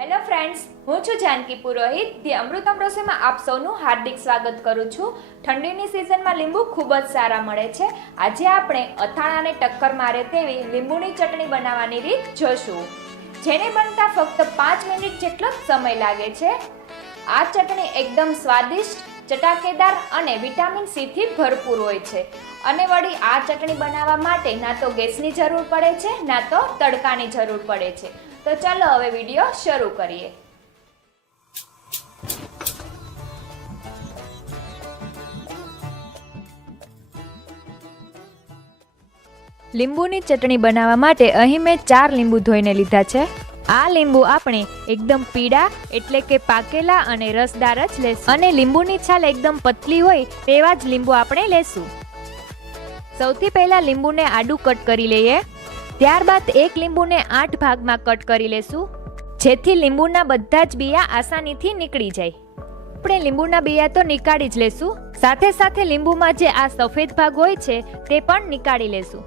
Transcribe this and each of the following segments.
Hello friends, હું છું જાનકી પુરોહિત. The અમૃતમ રસોઈમાં આપ સૌનું હાર્દિક સ્વાગત કરું છું. ઠંડીની સિઝનમાં લીંબુ ખૂબ જ સારા મળે છે. આજે આપણે અથાણાને ટક્કર મારે તેવી લીંબુની ચટણી બનાવવાની રીત જોશું, જેને બનતા ફક્ત 5 મિનિટ જેટલો જ સમય લાગે છે. આ ચટણી એકદમ સ્વાદિષ્ટ, ચટાકેદાર અને વિટામિન સી થી ભરપૂર હોય છે. અને વળી આ ચટણી બનાવવા માટે ના તો ગેસની જરૂર પડે છે, ના તો તડકાની જરૂર પડે છે. તો ચાલો હવે વિડીયો શરૂ કરીએ. લીંબુની ચટણી બનાવવા માટે અહીં મેં 4 લીંબુ ધોઈને લીધા છે. આ લીંબુ આપણે એકદમ પીળા એટલે કે પાકેલા અને રસદાર જ લેશું. અને લીંબુની છાલ એકદમ પતલી હોય તેવા જ લીંબુ આપણે લેશું. સૌથી પહેલા લીંબુને આડું કટ કરી લઈએ. ત્યારબાદ એક લીંબુને 8 ભાગમાં કટ કરી લેશું, જેથી લીંબુના બધા જ બિયા આસાનીથી નીકળી જાય. આપણે લીંબુના બિયા તો નીકાળી જ લેશું, સાથે સાથે લીંબુમાં જે આ સફેદ ભાગ હોય છે તે પણ નીકાળી લેશું.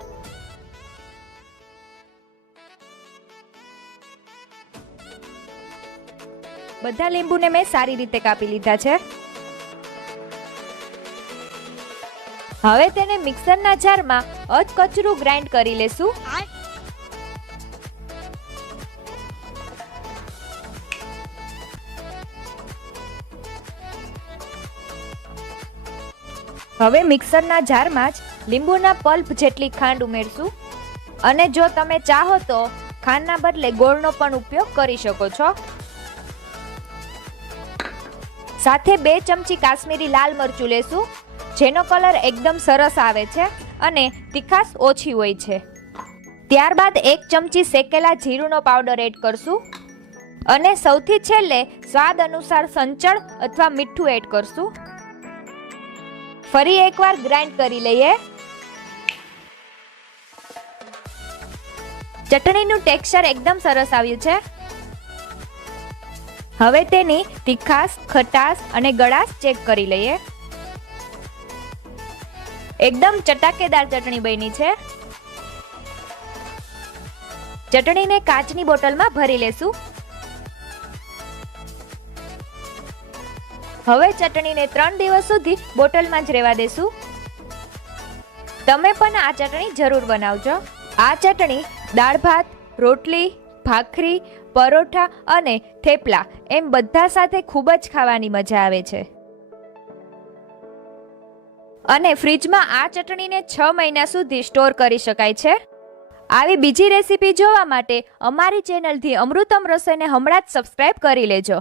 બધા લીંબુને મેં સારી રીતે કાપી લીધા છે. હવે તેને મિક્સરના જારમાં અધકચરું ગ્રાઇન્ડ કરી લેશું. હવે મિક્સરના જારમાં જ લીંબુના પલ્પ જેટલી ખાંડ ઉમેરશું. અને જો તમે ચાહો તો ખાંડના બદલે ગોળનો પણ ઉપયોગ કરી શકો છો. સાથે 2 ચમચી કાશ્મીરી લાલ મરચું લેશું, જેનો કલર એકદમ સરસ આવે છે અને તીખાશ ઓછી હોય છે. ત્યારબાદ 1 ચમચી શેકેલા જીરુંનો પાવડર એડ કરશું. અને સૌથી છેલ્લે સ્વાદ અનુસાર સંચળ અથવા મીઠું એડ કરશું. ફરી એકવાર ગ્રાઇન્ડ કરી લઈએ. ચટણીનું ટેક્સચર એકદમ સરસ આવ્યું છે. હવે તેની તીખાશ, ખટાશ અને ગળાશ ચેક કરી લઈએ. એકદમ ચટાકેદાર ચટણી બની છે. ચટણીને કાચની બોટલમાં ભરી લેશું. હવે ચટણીને 3 દિવસ સુધી બોટલમાં જ રહેવા દેશું. તમે પણ આ ચટણી જરૂર બનાવજો. આ ચટણી દાળ ભાત, રોટલી, ભાખરી, પરોઠા અને થેપલા એમ બધા સાથે ખૂબ જ ખાવાની મજા આવે છે. અને ફ્રીજમાં આ ચટણીને 6 મહિના સુધી સ્ટોર કરી શકાય છે. આવી બીજી રેસીપી જોવા માટે અમારી ચેનલ ધી અમૃતમ રસોઈને હમણાં જ સબસ્ક્રાઇબ કરી લેજો.